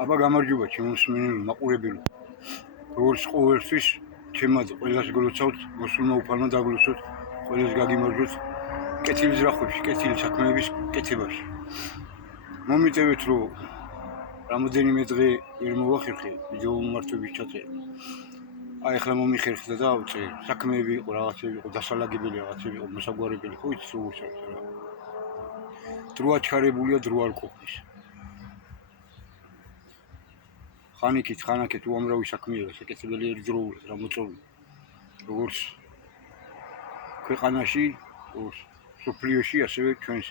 აბა გამარჯობა ჩემოსმენელო მაყურებელო როგორც ყოველთვის ჩემად ყველას გლოცავთ მოსულმა უფალმა დაგლოცოთ ყველას გაგიმარჯვოთ კეთილი ზრახვებში კეთილი საქმეების კეთებაში მომიტევეთ რომ რამოდენიმე დღე ვერ მოვახერხე ვიდეო მომართვების ჩაწერა აი ახლა მომიხერხდა და ავწერ საქმეები იყო რაღაცები იყო დასალაგებელი რაღაცები იყო მოსაგვარებელი ხო იცი როგორ არის რა დრო აჩქარებულია დრო არ ყოფნის ხანაკეთ უამრავი საქმეა საკეთებელი ერთდროულად რა მოწონი როგორც ქვეყანაში სოფლიოში ასევე ჩვენს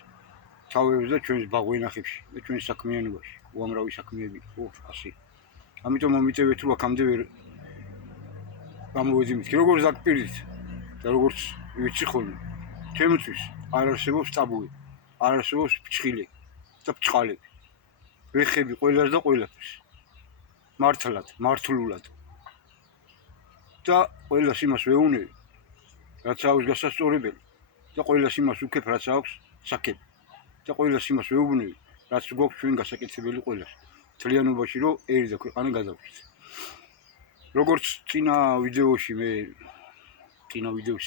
თავებს და ჩვენს ბაღვენახებში და ჩვენს საქმიანობაში უამრავი საქმეები ხო ასე ამიტომ მომიტევეთ რომ აქამდე ვერ გამოვედი მეთქი როგორც დაგპირდით და როგორც ვიცი ხოლმე ჩემთვის არ არსებობს ტაბუები არ არსებობს ფჩხილები და ფჭყალები ვეხები ყველას და ყველაფერს მართლულად და ყველას იმას ვეუბნები რაც აქვს გასასწორებელი და ყველას იმას უქებ რაც აქვს საკები და ყველას იმას ვეუბნები რაც გვაქვს ჩვენ გასაკეთებელი ყველას თლიანობაში რომ ერი და ქვეყანა გადავჭრით როგორც წინა ვიდეოში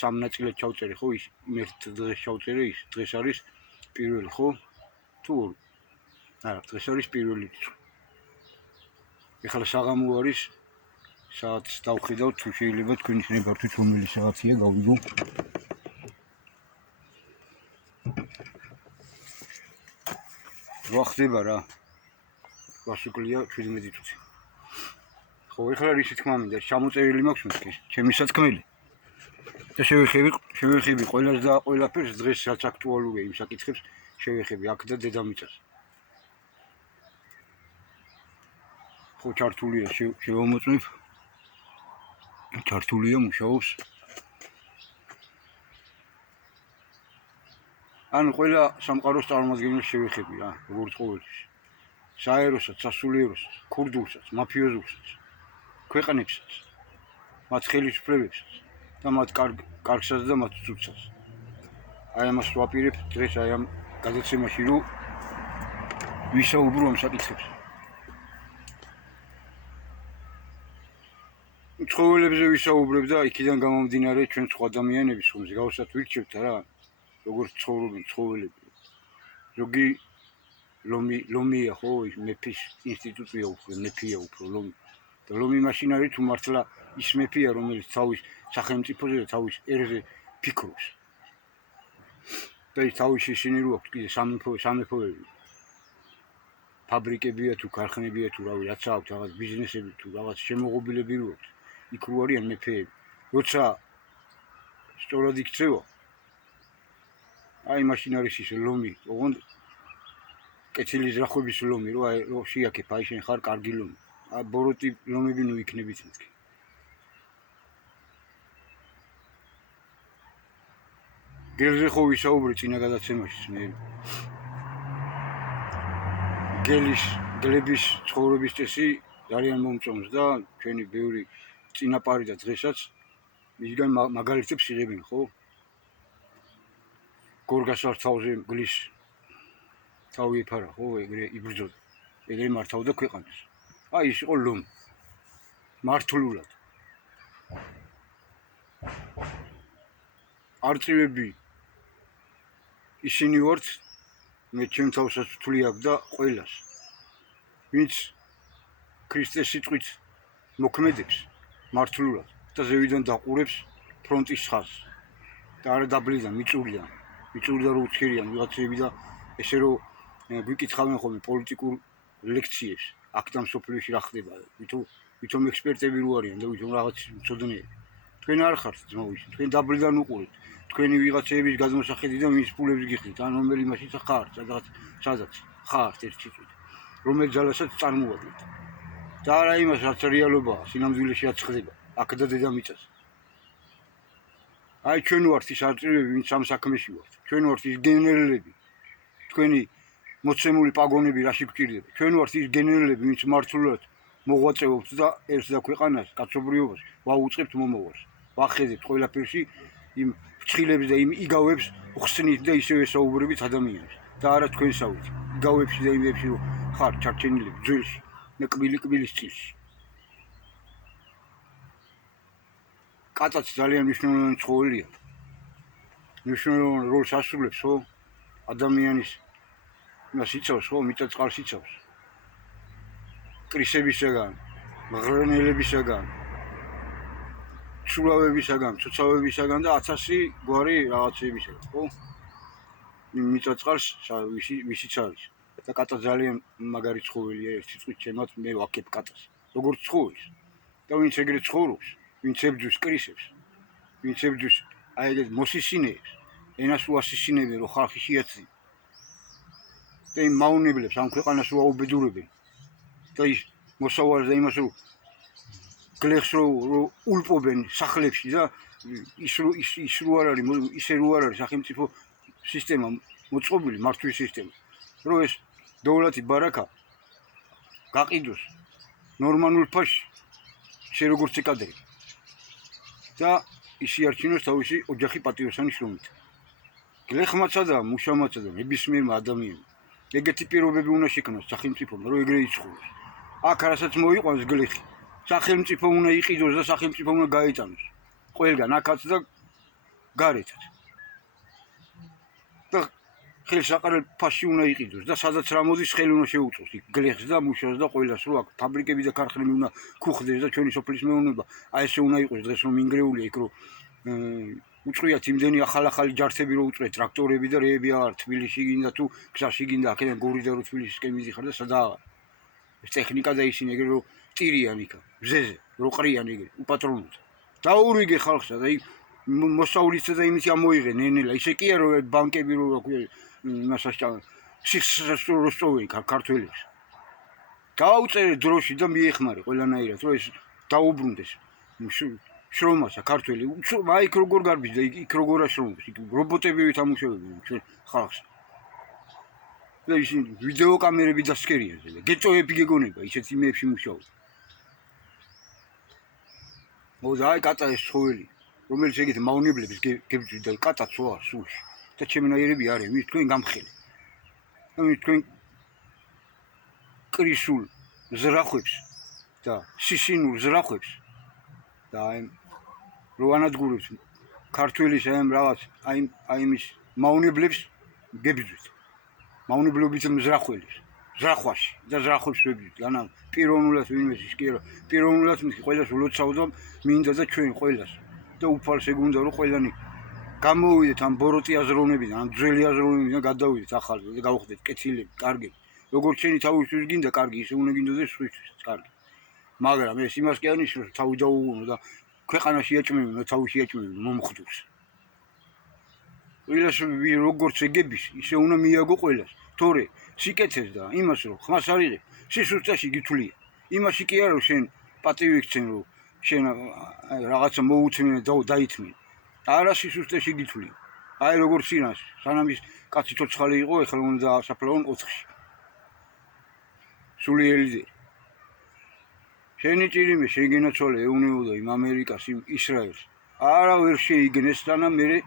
სამ ნაწილად ჩავწერე ხო ის ერთ დღეს ჩავწერე ის დღეს არის პირველი ხო თუ არა დღეს არის პირველი ეხლა საღამო არის საათს დავხედავთ თუ შეიძლება თქვენის ნებართვით რომელი საათია გავიგო რა ხდება რა გასუკლია 17 წუთი ხო ეხლა რისი თქმა მინდა ჩამოწერილი მაქვს მეთქი ჩემი სათქმელი და შევეხები ყველას და ყველაფერს დღეს რაც აქტუალურია იმ საკითხებს შევეხები აქ და დედამიწას ხო ჩართულია შევამოწმებ ჩართულია მუშაობს ანუ ყველა სამყაროს წარმომადგენელს შევეხები რა როგორც ყოველთვის საეროსაც სასულიეროსაც ქურდულსაც მაფიოზულსაც ქვეყნებსაც მათ ხელისუფლებებსაც და მათ კარგსაც და მათ ცუდსაც აი ამას ვაპირებ დღეს აი ამ გადაცემაში რომ ვისაუბრო ამ საკითხებზე ცხოველებზე ვისაუბრებ და იქიდან გამომდინარე ჩვენ სხვა ადამიანების მსგავსად ვირჩევთ რა როგორც ცხოვრობენ ცხოველები ზოგი ლომია ხო ის მეფის ინსტიტუცია უფრო ლომი და ლომი მაშინ არის თუ მართლა ის მეფია რომელიც თავის სახელმწიფოზე და თავის ერზე ფიქრობს და ის თავის ისინი რო აქვს კიდე სამეფოები ფაბრიკებია თუ ქარხნებია თუ რავი რაც აქვს რაღაც ბიზნესები თუ რაღაც შემოღობილები რო აქვს იქ რო არიან მეფეები როცა სწორად იქცევა აი მაშინ არის ის ლომი ოღონდ კეთილი ზრახვების ლომი რო აი რო შეაქებ აი შენ ხარ კარგი ლომი აი ბოროტი ლომები ნუ იქნებით მეთქი გელზე ხო ვისაუბრე წინა გადაცემაში მე გლების ცხოვრების წესი ძალიან მომწონს და ჩვენი ბევრი წინაპარი და დღესაც მისგან მაგალითებს იღებენ ხო გორგასალ თავზე გლის თავი ეფარა ხო ეგრე იბრძოდა ეგრე მართავდა ქვეყანას აი ის იყო ლომი მართლულად არწივები ისინი ვართ მე ჩემ თავსაც ვთვლი აქ და ყველას ვინც ქრისტეს სიტყვით მოქმედებს მართლურად და ზევიდან დაყურებს ფრონტის ხაზს და არა დაბლიდან მიწურიდან რო უცხერიან ვიღაცები და ესე რომ გვიკითხავენ ხოლმე პოლიტიკურ ლექციებს აქ და მსოფლიოში რა ხდება ვითომ ექსპერტები რო არიან და ვითომ რაღაც მცოდნეები თქვენ არ ხართ ძმაუში თქვენ დაბლიდან უყურებთ თქვენი ვიღაცების გადმოსახედიდან ვის ფულებს გიხდით ან რომელი მაშინ ხართ სადაც ხართ ერთ სიტყვით რომელ ძალასაც წარმოადგენთ და არა იმას რაც რეალობაა სინამდვილეში რაც ხდება აქ და დედამიწაზე აი ჩვენ ვართ ის არწივები ვინც ამ საქმეში ვართ ჩვენ ვართ ის გენერლები თქვენი მოცემული პაგონები რაში გვჭირდება ჩვენ ვართ ის გენერლები ვინც მართლურად მოღვაწეობთ და ერთს და ქვეყანას კაცობრიობას ვაუწყებთ მომავალს ვახედებთ ყველაფერში იმ ფრჩხილებს და იმ იგავებს ხსნით და ისევ ესაუბრებით ადამიანებს და არა თქვენსავით იგავებში და იმებში რომ ხარ ჩარჩენილები ძველში მე კბილი-კბილის წილში. კატაც ძალიან მნიშვნელოვანი ცხოველია. მნიშვნელოვან როლს ასრულებს, ხო? ადამიანის იმას იცავს, ხო? მიწა-წყალს იცავს. კრისებისაგან, მღრღნელებისაგან, ცურავებისაგან, ცუცავებისაგან და 1000 გვარი რაღაცებისაგან, ხო? მიწა-წყალს ვისიც არის. და კატა ძალიან მაგარი ცხოველია, ერთი წვით ჩემად მე ვაქებ კატას. როგორც ცხოველს. და ვინც ეგრე ცხოვრობს, ვინც ებძვის კრისებს, ვინც ებძვის აი ეგეთ მოსისინეებს, ენას უასისინებენ, რომ ხალხი შეაცდიან. და იმ მავნებლებს ამ ქვეყანას უაუბედურებენ. და ის მოსავალს და იმას რომ გლეხს რომ ულპობენ სახლებში და ის რო არ არის, ისე რო არ არის სახელმწიფო სისტემა მოწყობილი, მართვის სისტემა. რომ ეს დოვლათი ბარაკა გაყიდოს ნორმალურ ფაში, შე როგორც ეკადრე. და ისიარჩინოს თავისი ოჯახი პატიოსანი შრომით. გლეხმაცა და მუშამაცა და ნებისმიერმა ადამიანმა ეგეთი პირობები უნდა შექმნას სახელმწიფომ, რომ ეგრე იცხოვროს. აქ რასაც მოიყვანს გლეხი, სახელმწიფო უნდა იყიდოს და სახელმწიფო უნდა გაეტანოს. ყველგან აქაც და გარეთაც. და ხელსაყრელ ფასში უნდა იყიდოს და სადაც რა მოდის ხელი უნდა შეუწყოს იქ გლეხს და მუშას და ყველას, რომ აქ ფაბრიკები და ქარხნები უნდა ქუხდეს და ჩვენი სოფლის მეურნეობა აი ესე უნდა იყოს დღეს რომ ინგრეულია იქ რომ უწყვიათ იმდენი ახალ-ახალი ჯართები რო უწყვეთ ტრაქტორები და რეები აღარ თბილისში გინდა თუ გზაში გინდა აქედან გორიდა რო თბილისისკენ მიდიხარ და სადაა ეს ტექნიკა და ისინი ეგრე რო ტირიან იქა მზეზე რო ყრიან ეგრე უპატრონოთ დაურიგე ხალხსა და იქ მოსავლისა და იმის ამოიღე ნენელა ისე კი არა რომ ბანკები რო მასაშტა სიხსრას რო სწოვენ ქართველებს გაუწერე დროში და მიეხმარე ყველანაირად რომ ეს დაუბრუნდეს შრომასა ქართველი აი იქ როგორ გარბის და იქ როგორ აშრომებს იქ რობოტები ვითამუშავებენ ჩვენ ხალხს და ისინი ვიდეო კამერები დასკერიან და გეწოები გეგონება ისეთ იმეებში მუშაობს მოდა აი კატა ეს ცხოველი რომელიც ეგეთ მავნებლებს გებძვით და კატა ცოა სულში და ჩემნაირები არის ვით თქვენ გამხელი და ვით თქვენ კრისულ ზრახვებს და სისინულ ზრახვებს და აი რო ანადგურებს ქართველის აი რაღაც აი იმის მავნებლებს გებძვით მავნებლობით მზრახველებს ზრახვაში და ზრახვებს ვებძვით ანა პიროვნულად ვინმეს ის კი არა პიროვნულად ყველას ვლოცავ და მინდა და ჩვენ ყველას და უფალს ეგ უნდა რომ ყველანი გამოვიდეთ ამ ბოროტი აზროვნებიდან ამ ძველი აზროვნებიდან გადავიდეთ ახალზე და გავხდეთ კეთილები კარგები როგორც შენი თავისთვის გინდა კარგი ისე უნდა გინდოდეს სხვისთვისაც კარგი მაგრამ ეს იმას კი ანიშნავს თავი დაუღუნო და ქვეყანაში ეჭმევინო თავში ეჭმევინო მომხდურს ყველას როგორც ეგების ისე უნდა მიაგო ყველას თორე სიკეთეს და იმას რომ ხმას არიღებ სისუსტეში გითვლია იმაში კი არა რომ შენ პატივი გქცენ რომ შენ რაღაცა მოუწმენ და დაითმენ არა სისუსტეში გითვლია აი როგორც სინას სანამ ის კაცი ცოცხალი იყო ეხლა უნდა საფლავონ 4-ში სულიერი ზე შენი ჭირიმე შეგენაცვალე ეუნებოდა იმ ამერიკას იმ ისრაელს არა ვერ შეიგნეს სანამ მე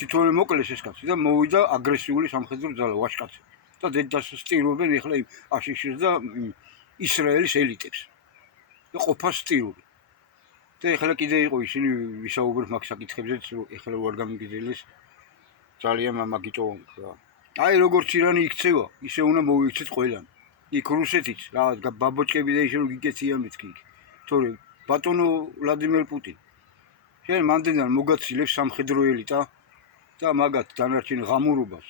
თვითონ მოკლეს ეს კაცი და მოვიდა აგრესიული სამხედრო ძალა ვაშკაცები და დედას სტირობენ ეხლა იმ აშიშის და ისრაელის ელიტებს და ყოფას სტირობენ და ეხლა კიდე იყო ისინი ვისაუბრებ მაგ საკითხებზეც ეხლა ვარ გამიგრძელეს ძალიან მაგიტოვან რა აი როგორც ირანი იქცევა ისე უნდა მოიქცეთ ყველანი იქ რუსეთიც რაღაც ბაბოჭკები და ისე რომ გიკეციან მეთქი იქ თორე ბატონო ვლადიმერ პუტინი შენ მანდიდან მოგაცილებს სამხედრო ელიტა და მაგათ დანარჩენ ღამურობას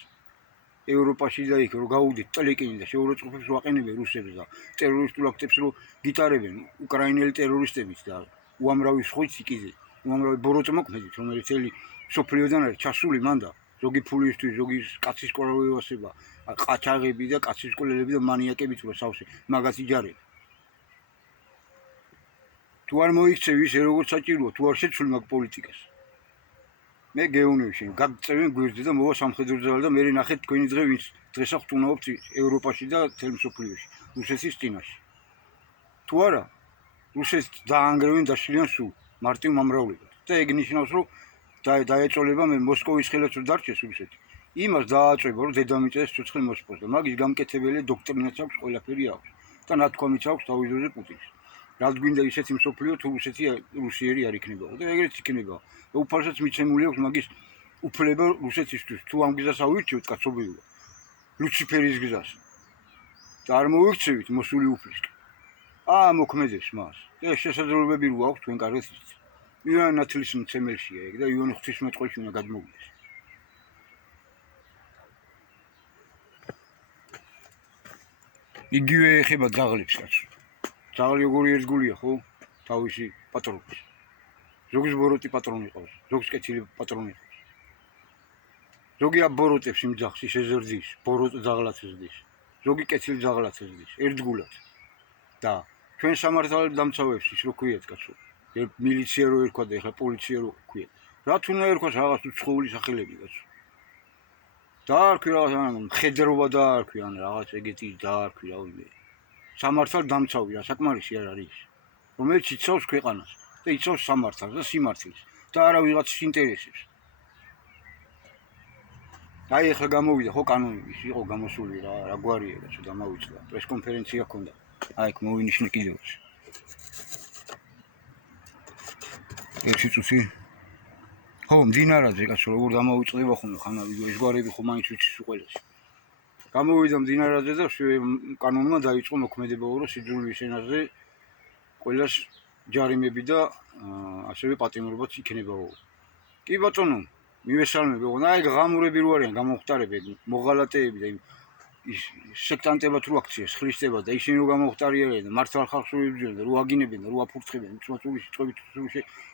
ევროპაში და იქ რომ გაუდით ტელეკინი და შეურაცხყოფებს ვაყენებენ რუსებს და ტერორისტულ აქტებს რომ გიტარებენ უკრაინელი ტერორისტებიც და უამრავი სხვიც იქიზე უამრავი ბოროტმოქმედით რომელიც ელი სოფლიოდან არის ჩასული მანდა ზოგი ფულისთვის ზოგი კაცის ყოლავებასება ყაჩაღები და კაცის ყოლელები და მანიაკები თუ სავსე მაგას იჯარებ თუ არ მოიქცევ ისე როგორც საჭიროა თუ არ შეცვლი მაგ პოლიტიკას მე გეუნები შენ გაგწევენ გვერდზე და მოვა სამხედრო ძალა და მე ნახეთ თქვენი დღე ვინც დღესაც ხტუნაობთ ევროპაში და თელ მსოფლიოში რუსეთის წინაშე თუ არა რუსეთს დაანგრევენ დაშლიან სულ მარტივ მომრავლებად და ეგ ნიშნავს რომ დაეწოლება მე მოსკოვის ხელაც რომ დარჩეს რუსეთი იმას დააწובה რომ დედამიწას ცოცხლ მოსპოს და მაგის გამკეთებელი დოქტრინაც აქვს ყველაფერი აქვს და ნათქვამიც აქვს თავიზოზე პუტინს. რაც გვინდა ისეთი მსოფლიო თუ რუსიერი არ იქნებაო და ეგრეც იქნება. და უფალსაც მიცემული აქვს მაგის უფლება რუსეთისთვის თუ ამ გზას ავირჩევთ კაცობრიობა. ლუციფერის გზას. და არ მოიქცევით მოსული უფლისკენ. მოქმედებს მას. და შესაძლებლობები რო აქვს თქვენ კარგად იცით. ივან ნათლის მცემელშია ეგ და ივან ღვთისმეტყველში უნდა გადმოვიდეს. იგივე ეხება ძაღლებს კაცო. ძაღლი როგორი ერთგულია ხო? თავისი პატრონის. ზოგის ბოროტი პატრონი ყავს, ზოგს კეთილი პატრონი ყავს. ზოგი აბოროტებს იმ ძაღლს ის ეზრდის, ბოროტ ძაღლაც ეზრდის. ზოგი კეთილი ძაღლაც ეზრდის, ერთგულად. და ჩვენ სამართალებს დამცავებს ის რო ქვიათ კაცო. მილიცია რო ერქვა და ეხლა პოლიცია რო ქვიათ. რა თუნდა ერქვას რაღაც უცხოური სახელები კაცო. დაარქვი რაღაც მხედრობა დაარქვი ან რაღაც ეგეთი დაარქვი რა ვიცი. სამართალ დამცავი რა საკმარისი არ არის. რომელიც იცავს ქვეყანას და იცავს სამართალს და სიმართლეს და არა ვიღაცის ინტერესებს. აი ეხლა გამოვიდა ხო კანონების იყო გამოსული რა გვარია კაცო დამავიწყდა პრესკონფერენცია ჰქონდა. აი იქ მოვინიშნე კიდევაც. ერთი წუთი ხო მდინარაძე კაცო როგორ დამავიწყდება ხოლმე ხანა ის გვარები ხო მაინც ვიცის უყელესი. გამოვიდა მდინარაძე და კანონმა დაიწყო მოქმედება რო სიძულვის ენაზე ყველას ჯარიმები და ასევე პატიმრობაც იქნებაო. კი ბატონო, მივესალმები, აი ღამურები რო არიან გამოხტარებები, მოღალატეები და ის სექტანტებად რო აქციას, ხლისდება და ისინი რო გამოხტარიარიან და მართალ ხალხს რო იბრძვიან და რო აგინებენ და რო აფურთხებენ, უცმაწული სიტყვებით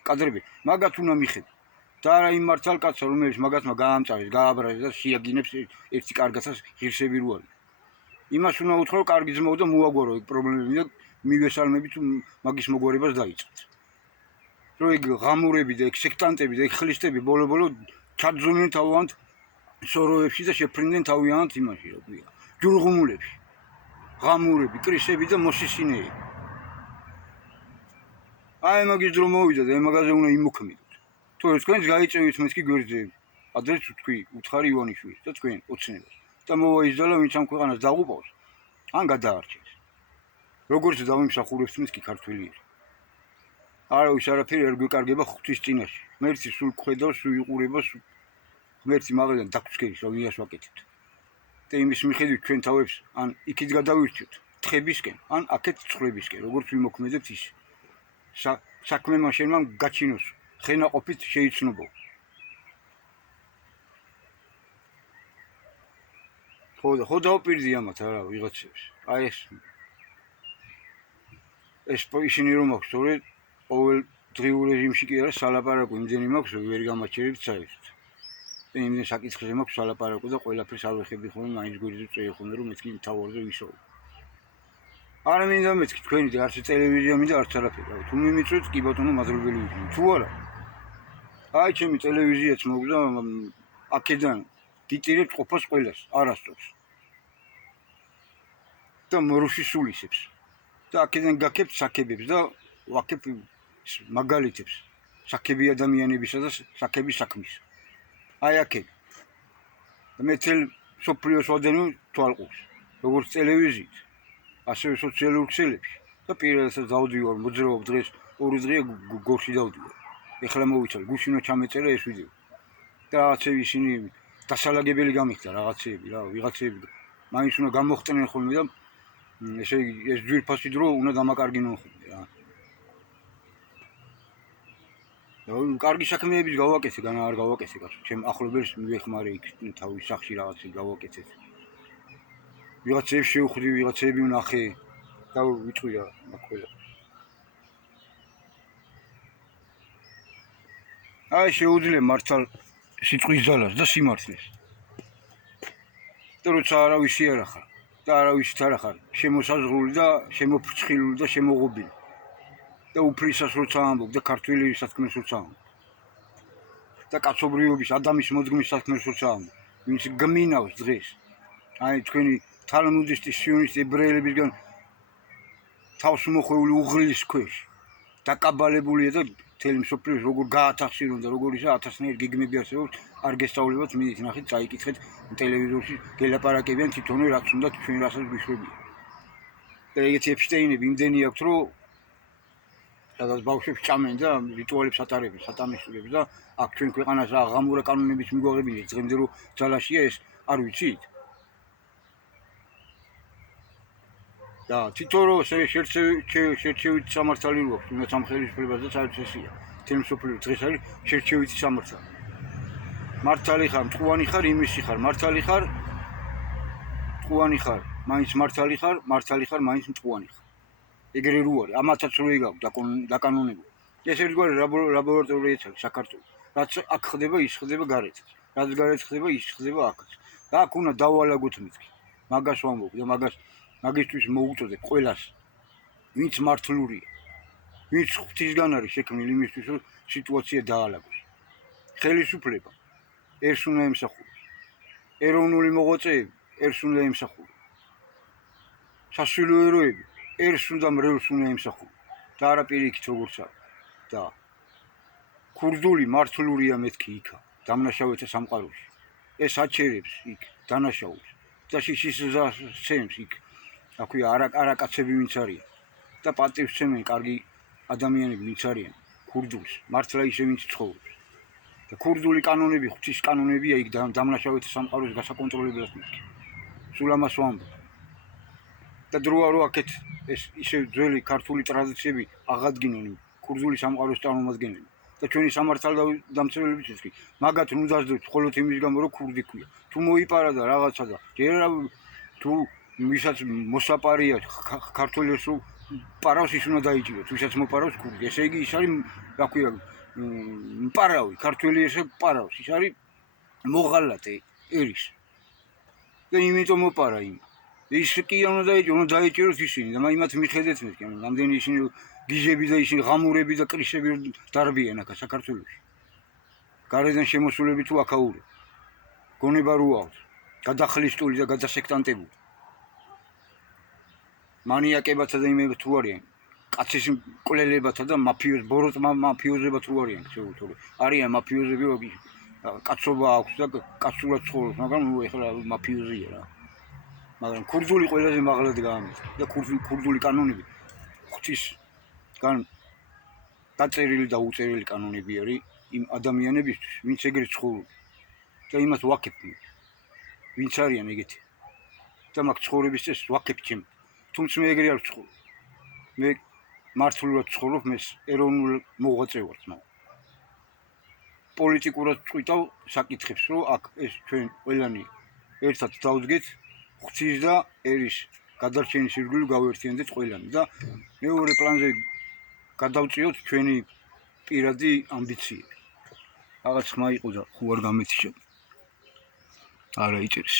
კადრები, მაგათ უნდა მიხედო. და არა იმ მართალ კაცს, რომელიც მაგათმა გაამწარეს, გააბრაზეს და შეაგინებს ერთი კარგაცას ღირსები რო არის. იმას უნდა უთხოვ კარგი ძმაო და მოაგვარო ეგ პრობლემები და მივესალმები თუ მაგის მოგვარებას დაიწყეთ. რო ეგ ღამურები და ეგ სექტანტები და ეგ ხლისტები ბოლო-ბოლო ჩაძუნდნენ თავიანთ სოროებში და შეფრინდნენ თავიანთ იმაში რა ქვია. ჯურღუმულებში. ღამურები, კრისები და მოსისინეები. აი მაგის დრო მოვიდა და მაგაზე უნდა იმოქმედოთ. თუ თქვენს გაიწევით მეთქი გვერდზე. ადრეც თქვი, უთხარი ივანიშვილს და თქვენ ოცნებას. და მოვაიზდალა ვინც ამ ქვეყანას დაღუპავს, ან გადაარჩენს. როგორც დავიმსახურებს მეთქი ქართველი. არავის არაფერი არ გვეკარგება ღვთის წინაშე. ღმერთი სულ ხედავს, სულ იყურება, ღმერთი მაღლიდან დაგვრჩქერის, რომ იას ვაკეთებთ. და იმის მიხედვით ჩვენ თავებს ან იქით გადავირჩევთ, თხებისკენ, ან აქეთ ცხრებისკენ, როგორც ვიმოქმედებთ ის. საქმე მაშენმა გაჩინოს, ხენაყოფით შეიცნობო. ხო დავპირდი ამათ არა ვიღაცებს. აი ეს ისინი რომ აქვს, თორე ყოველ დღიურ რეჟიმში კი არა სალაპარაკო იმდენი მაქვს, რომ ვერ გამაჩერებთ საერთოდ. და იმდენ საკითხზე მაქვს სალაპარაკო და ყველაფერს არ ვეხები ხოლმე, მაინც გვერდზე წვეი ხოლმე, რომ მეთქი თავარზე ვისაუბრო. არა მინდა მეთქი თქვენი და არც ტელევიზია მინდა არც არაფერი. თუ მიმიწვევთ კი ბატონო მადლობელი ვიქნები. თუ არა აი ჩემი ტელევიზიაც მოგზა აქედან დიტირებთ ყოფას ყველას, არასდროს. და მორუში სულისებს. და აქედან გაქებთ საქებებს და ვაქებ მაგალითებს. საქები ადამიანებისა და საქები საქმის. აი აქეთ. და მე თელ სოფლიოს ვადენი თვალყურს. როგორც ტელევიზიით, ასევე სოციალურ ქსელებში. და პირადადაც დავდივარ მოძრაობ დღეს ორი დღეა გორში დავდივარ. ეხლა მოვიცალ, გუშინ უნდა ჩამეწერა ეს ვიდეო. და რაღაცები ისინი დასალაგებელი გამიხდა რაღაცეები რა, ვიღაცეები. მაინც უნდა გამოხტნენ ხოლმე და ესე ეს ძვირფასი დრო უნდა დამაკარგინონ ხოლმე რა. კარგი საქმეების გავაკეთე, განა არ გავაკეთე კაცო. ჩემ ახლობელს მივეხმარე იქ თავის სახში რაღაცები გავაკეთეთ. ვიღაცებს შევხვდი, ვიღაცები ვნახე და ვიწვია მაგ ყველაფერს. აი შეუძლია მართალ სიტყვის ძალას და სიმართლეს. და როცა არავისი არ ახარ და არავისით არ ახარ, შემოსაზღვრული და შემოფრცხილული და შემოღობილი. და უფლისას როცა ამბობ და ქართველი სათქმეს როცა ამბობ. და კაცობრიობის ადამის მოდგმის სათქმეს როცა ამბობ. ვინც გმინავს დღეს. აი თქვენი თალმუდისტი სიონისტი ებრაელებისგან თავს მოხვეული უღლის ქვეშ დაკაბალებულია და მთელი მსოფლიოს როგორ გაათახსირონ და როგორ ისა ათასნაირ გეგმები არსებობს, არ გესწავლებათ, მიდით ნახეთ, წაიკითხეთ ტელევიზორში, გელაპარაკებიან თვითონვე რაც უნდა ჩვენ რასაც გვიშვებიან. და ეგეთი ეფშტეინები იმდენი აქვს, რომ სადაც ბავშვებს ჭამენ და რიტუალებს ატარებენ, სატანისტებს და აქ ჩვენ ქვეყანას რა ღამურა კანონებით მიგვაღებინეთ, დღემდე რომ ძალაშია ეს, არ ვიცით? და თვითონ რომ შერჩევითი სამართალი რო აქვს, უნდა სამხელისუფლებას და საერთაშორისოა. თემსოფლიო დღეს არის შერჩევითი სამართალი. მართალი ხარ, მწუანი ხარ, იმისი ხარ, მართალი ხარ, მწუანი ხარ, მაინც მართალი ხარ, მაინც მწუანი ხარ. ეგრე რო არის, ამათაც რო ეგ აქვს დაკანონებული. ეს ერთგვარი ლაბორატორიაც არის საქართველოს. რაც აქ ხდება, ის ხდება გარეთაც. რაც გარეთ ხდება, ის ხდება აქაც. და აქ უნდა დავალაგოთ მეთქი. მაგას ვამბობ და მაგისთვის მოუწოდებ ყველას, ვინც მართლურია, ვინც ღვთისგან არის შექმნილი იმისთვის, რომ სიტუაცია დაალაგოს. ხელისუფლება ერს უნდა ემსახუროს. ეროვნული მოღვაწეები ერს უნდა ემსახუროს. სასულიეროები ერს უნდა მრევლს უნდა ემსახუროს. და არა პირიქით როგორც არის. და ქურდული მართლურია მეთქი იქა, დამნაშავეთა სამყაროში. ეს აჩერებს იქ დანაშაულს და შიშისზას ცემს იქ. აქვია არაკაცები ვინც არიან და პატივს ცემენ კარგი ადამიანები ვინც არიან ქურდულს, მართლა ისე ვინც ცხოვრობს. და ქურდული კანონები, ღვთის კანონებია იქ დამნაშავეთა სამყაროს გასაკონტროლებლად მეთქი. სულ ამას ვამბობ. და დროა რო აქეთ ეს ისე ძველი ქართული ტრადიციები აღადგინონ ქურდული სამყაროს წარმომადგენლები და ჩვენი სამართალდამცველებიც კი მაგათ ნუ დაძლებთ მხოლოდ იმის გამო რომ ქურდი ქვია. თუ მოიპარადა რაღაცა და ჯერ თუ ვისაც მოსაპარია ქართული ეს პარავს ის უნდა დაიჭიროს, ვისაც მოპარავს ქურდი. ესე იგი ის არის რა ქვია მპარავი, ქართული ესე პარავს, ის არის მოღალატე ერის. და იმიტომ მოპარა იმ. ის კი უნდა დაიჭიროს ისინი და იმათ მიხედეთ მეთქი, რამდენი ისინი გიჟები და ისინი ღამურები და კრიშები დარბიან აქ საქართველოში. გარედან შემოსულები თუ აქაური. გონება რო აქვს, გადახლისტული და გადასექტანტებული. მანიაკებათა და იმებად თუ არიან, კაცის მკვლელებათა და ბოროტ მაფიოზებად თუ არიან, შეუძლო. არიან მაფიოზები, კაცობა აქვს და კაცურად ცხოვრობს, მაგრამ ეხლა მაფიოზია რა. მაგრამ ქურდული ყველაზე მაღლად გაამეწა და ქურდული კანონები ღვთისგან დაწერილი და უწერილი კანონები არის იმ ადამიანებისთვის, ვინც ეგრე ცხოვრობს და იმას ვაკებ, ვინც არიან ეგეთი. და მაგ ცხოვრების წესს ვაკებ ჩემ. თუმცა მე ეგრე არ ვცხოვრობ. მე მართლურად ვცხოვრობ, მე ეროვნულ მოღვაწე ვარ, მაგრამ პოლიტიკურად წვითავ საკითხებს, რომ აქ ეს ჩვენ ყველანი ერთად დავდგეთ ღვთის და ერის გადარჩენის ირგვლივ გავერთიანდეთ ყველანი და მეორე პლანზე გადავწიოთ ჩვენი პირადი ამბიციები. რაღაც ხმა იყო და ხო არ გამეთიშა. არა იჭერს.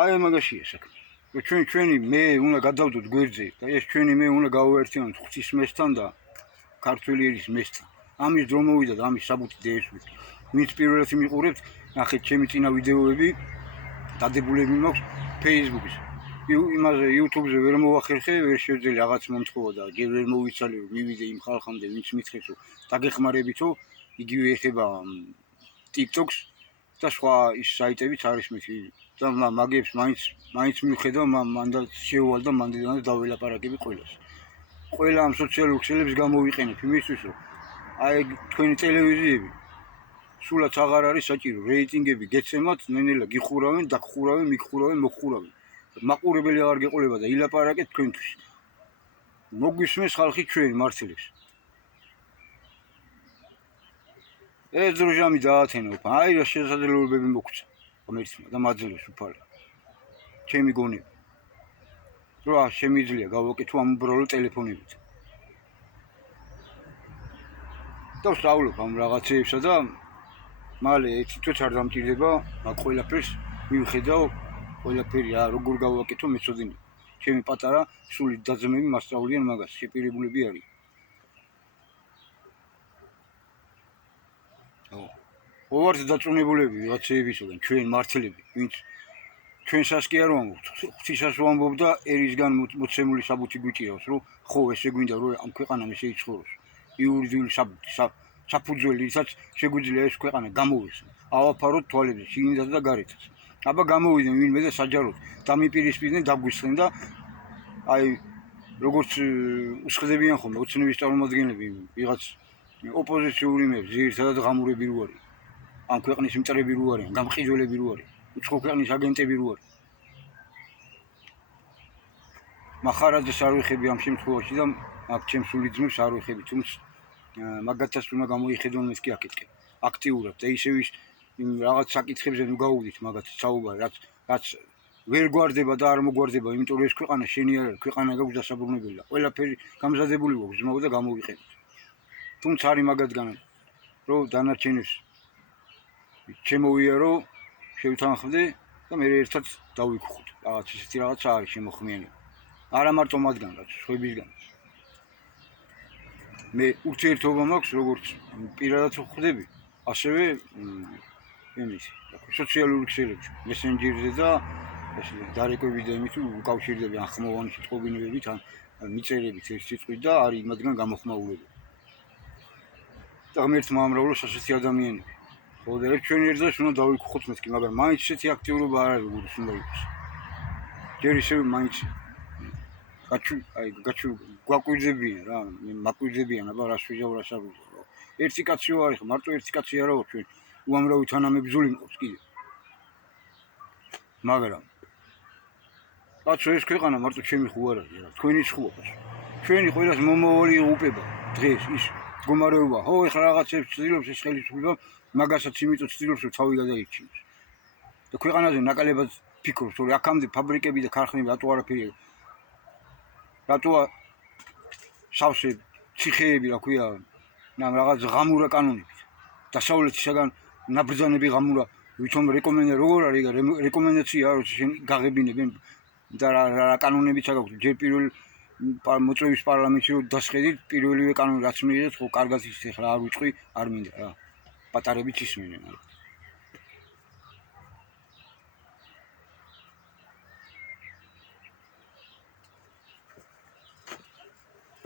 აი მაგაშია საქმე. ჩვენი მე უნდა გადავდოთ გვერდზე და ეს ჩვენი მე უნდა გავაერთიანოთ ღვთის მესთან და ქართული ერის მესთან. ამის დრო მოვიდა და ამის საბუთი დაესვით. ვინც პირველად მიყურებთ, ნახეთ ჩემი წინა ვიდეოები, დადებულები მაქვს Facebook-ის. იმაზე YouTube-ზე ვერ მოვახერხე, ვერ შევძელი რაღაც მომთხოვა და ჯერ ვერ მოვიცალე რომ მივიდე იმ ხალხამდე, ვინც მითხრეს რომ დაგეხმარებითო, იგივე ეხება TikTok-ს და სხვა ის საიტებიც არის მითი და მაგებს მაინც მივხედავ, მანდ შეუვალ და მანდ დაველაპარაკები ყველას. ყველა ამ სოციალურ ქსელებს გამოვიყენებ იმისთვის რომ აი თქვენი ტელევიზიები სულაც აღარ არის საჭირო, რეიტინგები გეცემათ, ნენელა გიხურავენ, დაგხურავენ, მიგხურავენ, მოხურავენ. მაყურებელი აღარ გეყოლება და ილაპარაკეთ თქვენთვის. მოგვისმენს ხალხი ჩვენ მართლებს. ეს დროჟამი დაათენო, აი რა შესაძლებლობები მოგცა ღმერთმა და მაძლევს უფალი. ჩემი გონები. რა შემიძლია გავაკეთო ამ უბრალო ტელეფონებით. და ვსწავლობ ამ რაღაცეებსა და მალე თვითონ არ დამჭირდება, მაგ ყველაფერს მივხედავ, ყველაფერი როგორ გავაკეთო მეცოდინე. ჩემი პატარა სული დაძმები მასწავლიან მაგას, შეპირებულები არის. ვართ დაწუნებულები ვიღაცეებისგან, ჩვენ მართლები, ვინც ჩვენსას კი არ ვამბობთ, ღვთისას ვამბობ და ერისგან მოცემული საბუთი გვიჭირავს, რომ ხო ესე გვინდა რომ ამ ქვეყანამ ესე იცხოვროს. იურიდიული საბუთი, საფუძველი, რასაც შეგვიძლია ეს ქვეყანა გამოვეს. ავაფაროთ თვალებზე, შიგნითა და გარეთაც. აბა გამოვიდნენ ვინმე და საჯაროდ დამიპირისპირდნენ, დაგვისხნენ და აი როგორც უსხდებიან ხოლმე ოცნების წარმომადგენლები ვიღაც ოპოზიციური მე ძირითადად ღამურები რო არის. ამ ქვეყნის მტრები რო არიან, გამყიდველები რო არიან, უცხო ქვეყნის აგენტები რო არიან. მახარაძეს არ ვიხები ამ შემთხვევაში და აქ ჩემს სული ძმებს არ ვიხები, თუმცა მაგათაც უნდა გამოიხედონ მეთქი აკეთე. აქტიურად და ისევ ის რაღაც საკითხებზე ნუ გაუვდით მაგათაც საუბარი, რაც ვერ გვარდება და არ მოგვარდება, იმიტომ რომ ეს ქვეყანა შენი არ არის, ქვეყანა გაქვს დასაბრუნებელი და ყველაფერი გამზადებული გვაქვს ძმაო და გამოვიყენოთ. თუმცა არის მაგათგან რომ დანარჩენებს შემოვიარო, შევთანხმდე და მე ერთად დავიქხოთ. რაღაც ისეთი რაღაცა არის შემოხმიანება. არა მარტო მათგან, რაც სხვებისგან. მე ურთიერთობა მაქვს როგორც პირადად ვხვდები, ასევე იმის სოციალური ქსელებში, მესენჯერზე და ესე დარეკები და იმით უკავშირდები ან ხმოვანი სიტყვებინებებით ან მიწერებით ეს სიტყვით და არის მათგან გამოხმაურება. და ღმერთმა ამრავლოს ასეთი ადამიანები. ხო და ჩვენი ერთად უნდა დავიქხოთ მეთქი, მაგრამ მაინც ესეთი აქტიურობა არ არის როგორც უნდა იყოს. ჯერ ისევ მაინც გვაკვირდებიან რა, მაკვირდებიან, აბა რას ვიჟავ, რას არ ვიჟავ. ერთი კაცი ვარ ხა, მარტო ერთი კაცი არა ვარ ჩვენ. უამრავი თანამებრძოლი მყავს კიდე. მაგრამ კაცო ეს ქვეყანა მარტო ჩემი ხო არ არის რა, თქვენიც ხო აქვს. ჩვენი ყველას მომავალი უპება დღეს ის მდგომარეობა. ხო ეხლა რაღაცებს ცდილობს ეს ხელისუფლება, მაგასაც იმიტომ ცდილობს რომ თავი გადაიჩინოს. და ქვეყანაზე ნაკლებად ფიქრობს, რომ აქამდე ფაბრიკები და ქარხნები რატო არაფერი რატოა სავსე ციხეები რა ქვია ნამ რაღაც ღამურა კანონებით დასავლეთისაგან ნაბრძანები ღამურა ვითომ რეკომენდაცია როგორ არის რეკომენდაცია რომ შენ გაღებინებენ და რა კანონებიც აქვს ჯერ პირველ მოწვევის პარლამენტში რომ დასხედით პირველივე კანონი რაც მიიღეთ ხო კარგად ის ახლა არ ვიწყი არ მინდა რა პატარებიც ისმენენ ალბათ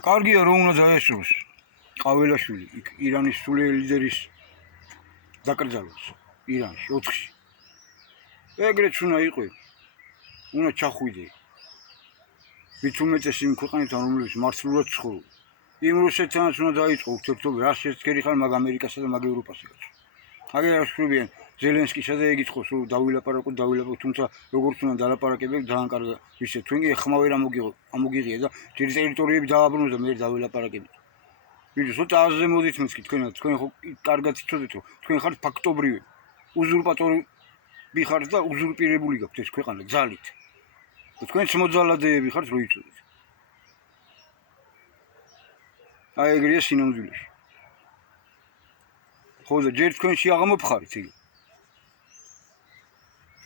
კარგია რომ უნდა დაესწროს ყაველაშვილი ირანის სულიერი ლიდერის დაკრძალვას ირანში 4-ში ეგრეც უნდა იყო უნდა ჩახვიდე ვით უმეტეს იმ ქვეყნებთან რომლებიც მართლურად ცხოვრობენ იმ რუსეთთანაც უნდა დაიწყო ურთიერთობა რა შეცქერი ხარ მაგ ამერიკასა და მაგ ევროპასაც აგერ ასწრებიან ზელენსკისა და ეგიცხოს რომ დავილაპარაკოთ თუმცა როგორც უნდა დალაპარაკებენ ძალიან კარგად ისე თქვენ კი ხმავე რა ამოგიღია და ჯერ ტერიტორიები დააბრუნოს და მე დავილაპარაკებთ ვიდრე ცოტა აზზე მოდით მეთქი თქვენ ხო კარგად იცოდეთ რომ თქვენ ხართ ფაქტობრივი უზურპატორი ხართ და უზურპირებული გაქვთ ეს ქვეყანა ძალით და თქვენც მოძალადეები ხართ რო იცოდეთ აი ეგრეა სინამდვილეში ხო და ჯერ თქვენში აღმოფხარით იგი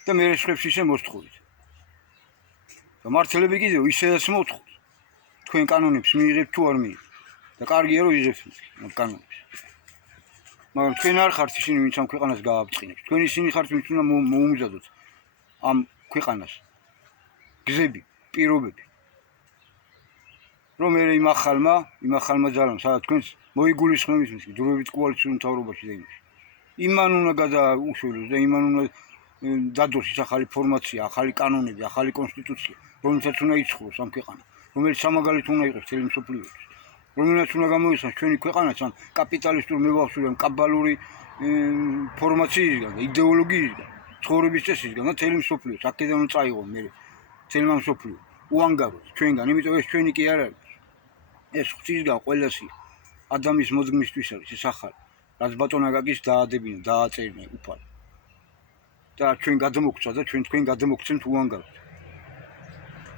და მე შეხვებს ისე მოსთხოვით და მართლები კიდევ ისედაც მოთხოვთ თქვენ კანონებს მიიღებთ თუ არ მიიღებთ და კარგია რომ იღებთ მაგ კანონებს მაგრამ თქვენ არ ხართ ისინი ვინც ამ ქვეყანას გააბწყინებს თქვენ ისინი ხართ ვინც უნდა მოუმზადოთ ამ ქვეყანას გზები პირობები რომ მე იმ ახალმა ძალამ სადაც თქვენს მოიგულისხმებით მის დროებით კოალიციურ მთავრობაში და იმაში იმან უნდა გადაუშველოს და იმან უნდა დადოს ის ახალი ფორმაცია, ახალი კანონები, ახალი კონსტიტუცია, რომელსაც უნდა იცხოვროს ამ ქვეყანა, რომელიც სამაგალითო უნდა იყოს მთელი მსოფლიოში, რომელსაც უნდა გამოიხსნას ჩვენი ქვეყანაც ამ კაპიტალისტურ მებაღშული, ამ კაბალური ფორმაციისგან და იდეოლოგიისგან, ცხოვრების წესისგან და მთელი მსოფლიოს, აქედან უნდა წაიღო მე მთელი მსოფლიო, უანგაროთ ჩვენგან, იმიტომ ეს ჩვენი კი არ არის. ეს ღვთისგან ყველასია, ადამიანის მოძგმისთვის არის ეს ახალი, რაც ბატონაგაგის დაადებინა, დააწერინა უფალი. და ჩვენ გადმოგწვა და თქვენ გადმოგცემთ უანგაროდ.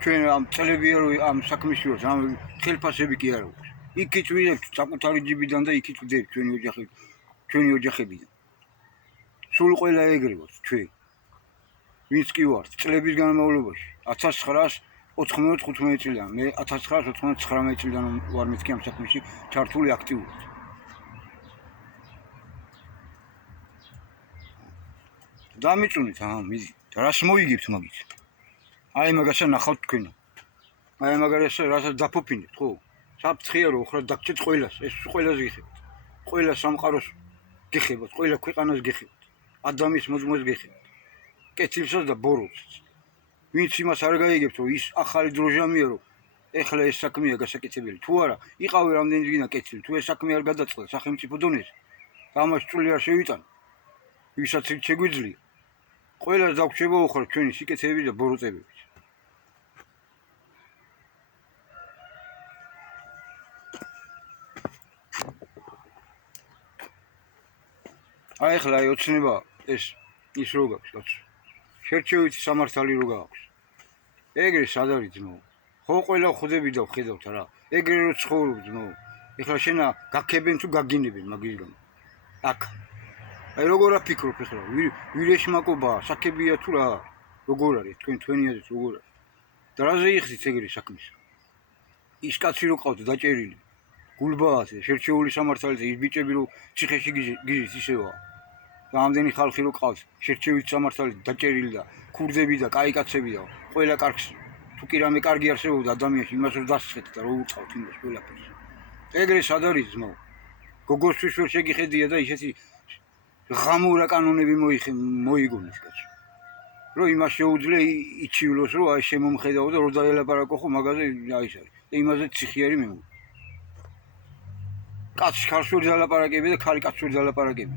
ჩვენ ამ წლებია რომ ამ საქმეში ვართ, ამ ხელფასები კი არ აქვს. იქით ვიღებთ საკუთარი ჯიბიდან და იქით ვდევთ ჩვენი ოჯახებიდან. სულ ყველა ეგრე ვართ ჩვენ. ვინც კი ვართ წლების განმავლობაში 1995 წლიდან, მე 1999 წლიდან ვარ მეთქი ამ საქმეში ჩართული აქტიურად. დამიწუნით მიდი რას მოიგებთ მაგით აი მაგასა ნახავთ თქვენო აი მაგასა რასაც დაფოფინებთ ხო საფრთხეა რომ ხარ დაგჭეთ ყველას ეს ყველას გიხებთ ყველა სამყაროს გიხებთ ყველა ქვეყანას გიხებთ ადამიანის მოძმოს გიხებთ კეთილსაც და ბოროტსაც. ვინც იმას არ გაიგებს, რომ ის ახალი დროჟამია, რომ ეხლა ეს საქმეა გასაკეთებელი. თუ არა, იყავი რამდენი გინდა კეთილი, თუ ეს საქმე არ გადაწყდა სახელმწიფო დონეზე, ამას წული არ შევიტან. ვისაც იქ შეგვიძლია. ყველას დაგვრჩება უხრა ჩვენი სიკეთეები და ბოროტებები. აი ახლა ოცნება ეს ის რო გაქვს, კაცო. შერჩევითი სამართალი რო გაქვს. ეგრე სად არის ძმაო? ხო ყველა ხვდები და ვხედავთ რა. ეგრე რო ცხოვრობ ძმაო. ეხლა შენა გაქებენ თუ გაგინებენ მაგის გამო. აქ. აი როგორ აფიქრობ ეხლა? ვირეშმაკობა, საქებია თუ რა? როგორ არის თქვენი აზრით როგორ არის? და რაზე იხდით ეგრე საქმეს? ის კაცი რო ყავთ დაჭერილი. გულბაათე, შერჩეული სამართალით ის ბიჭები რო ციხეში გიჟის ისევა. და ამდენი ხალხი რო ყავს, შერჩევით სამართალით დაჭერილი და ქურდები და კაიკაცები და ყველა კარგს თუ კი რამე კარგი არსებობდა ადამიანში, იმას რო დასწრეთ და რო უწყავთ იმას ყველაფერს. ეგრე სად არის ძმაო? გოგოსთვის ვერ შეგიხედია და ისეთი ღამურა კანონები მოიგონეს კაცო. რომ იმას შეუძლია იჩივლოს, რომ აი შემომხედაო და რო დაელაპარაკო ხო მაგაზე აი ეს არის. და იმაზე ციხიერი მეუბნება. კაცს ხალხს ვერ დალაპარაკები და ხალი კაცს ვერ დალაპარაკები.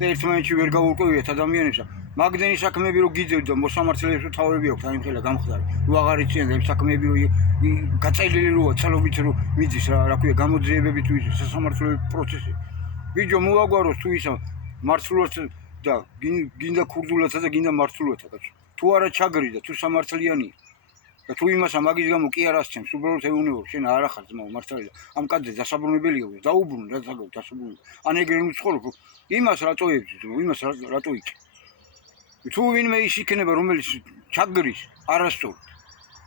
და ერთმანეთში ვერ გაურკვევიათ ადამიანებს. მაგდენი საქმეები რო გიძევთ და მოსამართლეებს რო თავები აქვს, აი ხელა გამხდარი. რო აღარ იციან და იმ საქმეები რო გაწელილი როა წელობით რო მიდის რა ქვია გამოძიებები თუ ის სასამართლო პროცესი. ბიჭო მოაგვაროს თუ ისა მართლაც და გინდა ქურდულაცა და გინდა მართლუაცა კაცო. თუ არა ჩაგრი და თუ სამართლიანია და თუ იმასა მაგის გამო კი არ ასცემს, უბრალოდ ეუნეო, შენ არ ახარ ძმაო მართალი და ამ კაცზე დასაბრუნებელია დაუბრუნ რა ზაგავ დასაბრუნ. ან ეგრე უცხორო იმას რატო ებძ, იმას რატო იკი. თუ ვინმე ის იქნება რომელიც ჩაგრის არასწორად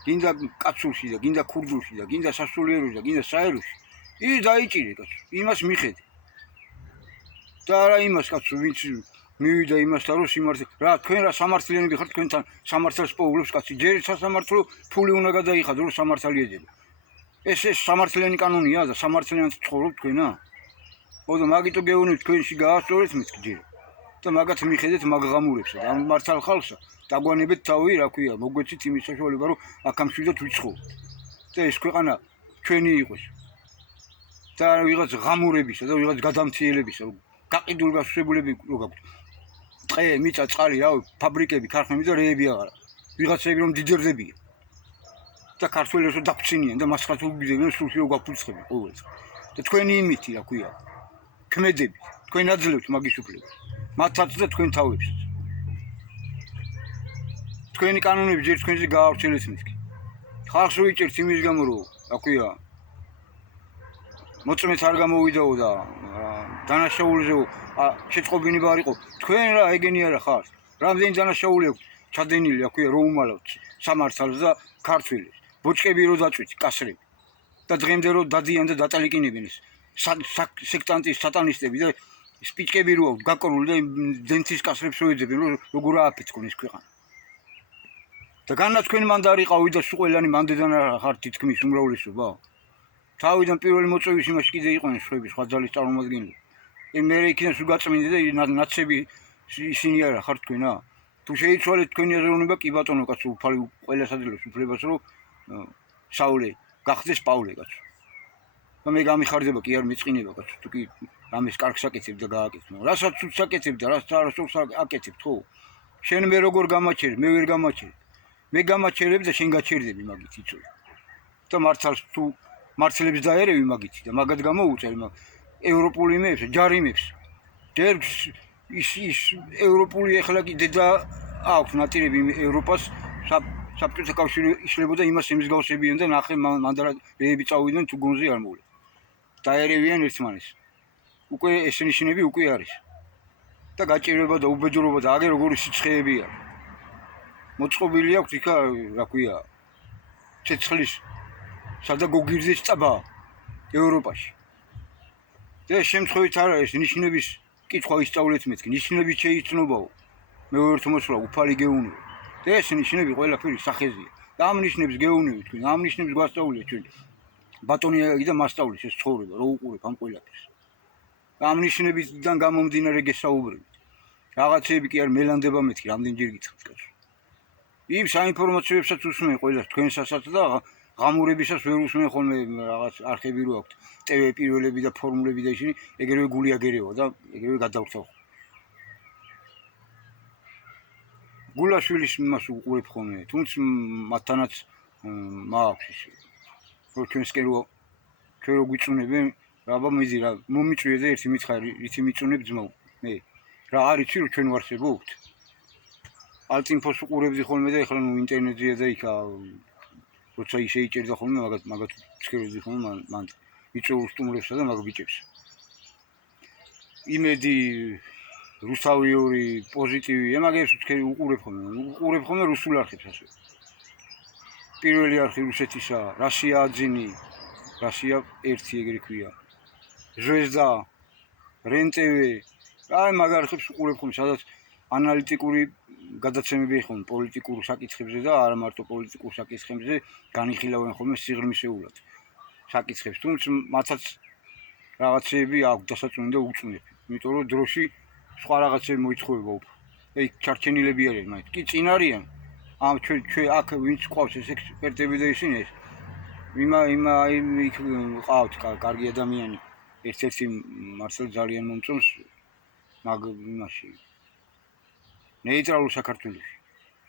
გინდა კაცულში და გინდა ქურდულში და გინდა სასულიეროში და გინდა საეროში ის დაიჭირე კაცო იმას მიხედე და არა იმას კაცო ვინც მივიდა იმასთან რომ სიმართლე რა თქვენ რა სამართლიანები ხართ თქვენთან სამართალს პოულობს კაცი ჯერ სასამართლო ფული უნდა გადაიხადო რომ სამართალი ეძება ეს სამართლიანი კანონია და სამართლიანად ცხოვრობთ თქვენა ოდო მაგიტო გეუნით თქვენში გაასწორეთ მეთქი ჯერ და მაგათ მიხედეთ მაგღამურებსა და ამ მართალ ხალხსა დაგვანებეთ თავი რა ქვია მოგვეცით იმის საშუალება რომ აქამშვიდად ვიცხოვოთ და ეს ქვეყანა ჩვენი იყოს და ვიღაც ღამურებისა და ვიღაც გადამციელებისა გაყიდულ გასვლებულები რო გაქვთ ტყე მიწა წყალი რა ფაბრიკები ქარხნები და რეები აღარა ვიღაცები რომ დიდერდებიან და ქართველებს რომ დაგწინიან და მას ხათ უგიდებენ სულში რო გაგვფუძხები ყოველს და თქვენი იმითი რა ქვია ქმედები თქვენ აძლევთ მაგის უფლებას მათაც და თქვენ თავებსაც თქვენი კანონები ჯერ თქვენზე გაავრცელეთ მეთქი ხალხს რო იჭერთ იმის გამო რომ რა ქვია მოწმეც არ გამოვიდაო და დანაშაულიზე შეწყობინი არ იყო თქვენ რა ეგენი არა ხართ რამდენი დანაშაული აქვს ჩადენილი რა ქვია რომ უმალავთ სამართალს და ქართველებს ბოჭკები რო დაწვით კასრები და დღემდე რო დადიან და დატალიკინებენ ეს სექტანტი სატანისტები და სპიჩკები რო აქვს გაკონული და დენცის კასრებს რო ეძებენ რომ როგორ ააფეთქონ ეს ქვეყანა და განაცხენ მანდ არ იყავი და სულ ყველანი მანდედან ხარ თითქმის უმრავლესობა თავიდან პირველი მოწვევის იმაში კიდე იყვნენ სხვები სხვა ძალის წარმომადგენლები მე იქიდან სულ გაწმინდი და ნაცები ისინი არა ხარ თქვენა თუ შეიცვალეთ თქვენი აზროვნება კი ბატონო კაცო უფალი ყველას აძლევს უფლებას რომ საულე გახდეს პავლე კაცო და მე გამიხარდება კი არ მეწყინება კაცო თუ კი რამეს კარგს აკეთებ და გააკეთებ რასაც ცუდს აკეთებ და რაც არასწორს აკეთებ ხო შენ მე როგორ გამაჩერებ მე ვერ გამაჩერებ მე გამაჩერებ და შენ გაჩერდები მაგით იცოდი და მართალს თუ მართლებს დაერევი მაგით და მაგად გამოუწევ მაგ ევროპული იმებს ჯარიმებს ჯერ ის ევროპული ეხლა კი დედა აქვს ნატირები ევროპას საბჭოთა კავშირი იშლებოდა იმას ემსგავსებიან და ნახე მანდ რეები წავიდნენ თუ გონზე არ მოვლენ დაერევიან ერთმანეთს უკვე ეს ნიშნები უკვე არის და გაჭირება და უბედურობა და აგერ როგორი სიცხეები არის მოწყობილი აქვს იქა რა ქვია ცეცხლის სადა გოგირდის წაბა ევროპაში და შემთხვევით არა ეს ნიშნების კითხვა ისწავლეთ მეთქი ნიშნები შეიცნობაო მე ვერთ მოსვლა უფალი გეუნები და ეს ნიშნები ყველაფერი სახეზია და ამ ნიშნებს გეუნები თქვენ ამ ნიშნებს გვასწავლეთ ჩვენ ბატონიაგი და მასწავლის ეს ცხოვრება რო უყურებ ამ ყველაფერს და ამ ნიშნებიდან გამომდინარე გესაუბრებით რაღაცები კი არ მელანდება მეთქი, რამდენჯერ გითხრათ კაცო. იმ საინფორმაციოებსაც უსმენ ყველას თქვენსასაც და ღამურებისას ვერ უსმენ ხოლმე რაღაც არხები რო აქვთ, ტევ პირველები და ფორმულები და ისინი ეგრევე გული აგერევა და ეგრევე გადავრთავ. გულაშვილის იმას უყურებ ხოლმე, თუმცა მათთანაც მაქვს ის რომ ჩვენსკენ ჩვენ რო გვიწუნებენ, რაბა მიდი რა მომიწვიე და ერთი მითხარი, რითი მიწუნებ ძმაო, მე რა არ იცი რომ ჩვენ ვარსებობთ? ალტინფოს უყურებდი ხოლმე და ეხლა ნუ ინტერნეტზეა და იქა როცა ისე იჭერდა ხოლმე მაგათ ვცქერებდი ხოლმე მან იწოურ სტუმრებსა და მაგ ბიჭებს. იმედი რუსთავიური პოზიტივი ემაგებს უყურებ ხოლმე რუსულ არხებს ასე. პირველი არხი რუსეთისა, რასია აძინი, რასია 1 ეგრე ქვია. ჟვეზდა, რენტევე, აი მაგ არხებს უყურებ ხოლმე, სადაც ანალიტიკური გადაცემები ხომ პოლიტიკურ საკითხებზე და არა მარტო პოლიტიკურ საკითხებზე განიხილავენ ხოლმე სიღრმისეულად საკითხებს, თუმცა მათაც რაღაცეები აქვს დასაწუნი და უწუნები. იმიტომ რომ დროში სხვა რაღაცები მოიცხოვება უფრო. აი ჩარჩენილები არიან მაინც. კი წინ არიან. ამ ჩვენ აქ ვინც ყავს ეს ექსპერტები და ისინი ეს იქ ყავთ კარგი ადამიანი. ერთ-ერთი მართლა ძალიან მომწონს მაგ იმაში. ნეიტრალურ საქართველოში.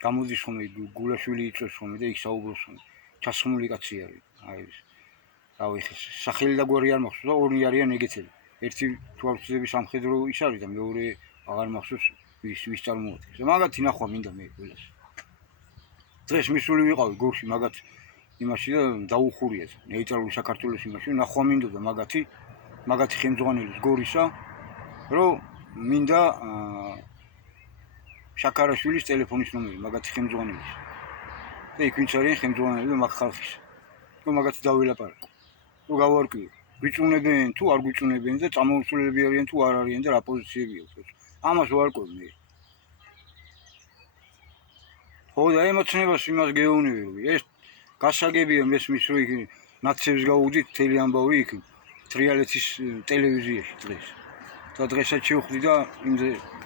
გამოდის ხოლმე გულაშვილი იწვევს ხოლმე და იქ საუბრობს ხოლმე. ჩასხმული კაცი არის. აი ეს. რავი სახელი და გვარი არ მახსოვს და ორი არიან ეგეთები. ერთი თვალწინები სამხედრო ის არის და მეორე აღარ მახსოვს ვის წარმოადგენს. მაგათი ნახვა მინდა მე ყველას. დღეს მისული ვიყავი გორში მაგათ იმაში და დაუხურიეთ ნეიტრალურ საქართველოს იმაში ნახვა მინდოდა მაგათი ხელმძღვანელის გორისა რომ მინდა შაქარაშვილის ტელეფონის ნომერი მაგათი ხელმძღვანელის და იქ ვინც არიან ხელმძღვანელები და მაგ ხალხის რომ მაგათი დავილაპარაკო რომ გავარკვიო გვიწუნებენ თუ არ გვიწუნებენ და წამოუსულელები არიან თუ არ არიან და რა პოზიციები აქვს ამას ვარკვევ მე ხო და ემოცნებას იმას გეუბნები რომ ეს გასაგებია მესმის რომ იქ ნაცებს გაუვდით მთელი ამბავი იქ თრიალეთის ტელევიზიაში დღეს და დღესაც შევხვდი და იმ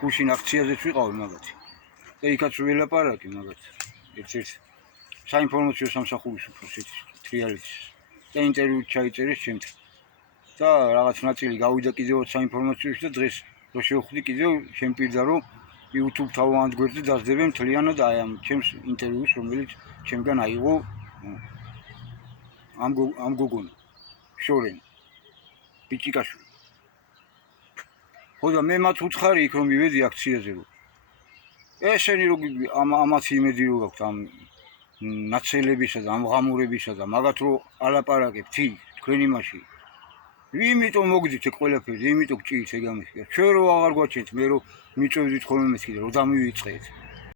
გუშინ აქციაზეც ვიყავი მაგათი და იქაც ველაპარაკი მაგათ ერთ-ერთ საინფორმაციო სამსახურის უფროსით თრიალეთის და ინტერვიუ ჩაიწერეს ჩემთან და რაღაც ნაწილი გავიდა კიდევ საინფორმაციოში და დღეს რო შევხვდი კიდევ შემპირდა რომ YouTube თავიანთ გვერდზე დაძდებენ მთლიანად აი ამ ჩემს ინტერვიუს რომელიც ჩემგან აიღო ამ გოგონა შორენ ბიჭიკაშვილი ხო და მე მათ უთხარი იქ რომ მივედი აქციაზე რომ ესენი რო ამათი იმედი რო გაქვთ ამ ნაცელებისა და ამ ღამურებისა და მაგათ რო ალაპარაკებთ თქვენ იმაში იმიტომ მოგდით ეგ ყველაფერი იმიტომ გჭირს ეგ ამის ჩვენ რო აღარ გვაჩენთ მე რო მიწევდით ხოლმე მეთქი და რომ დამივიწყეთ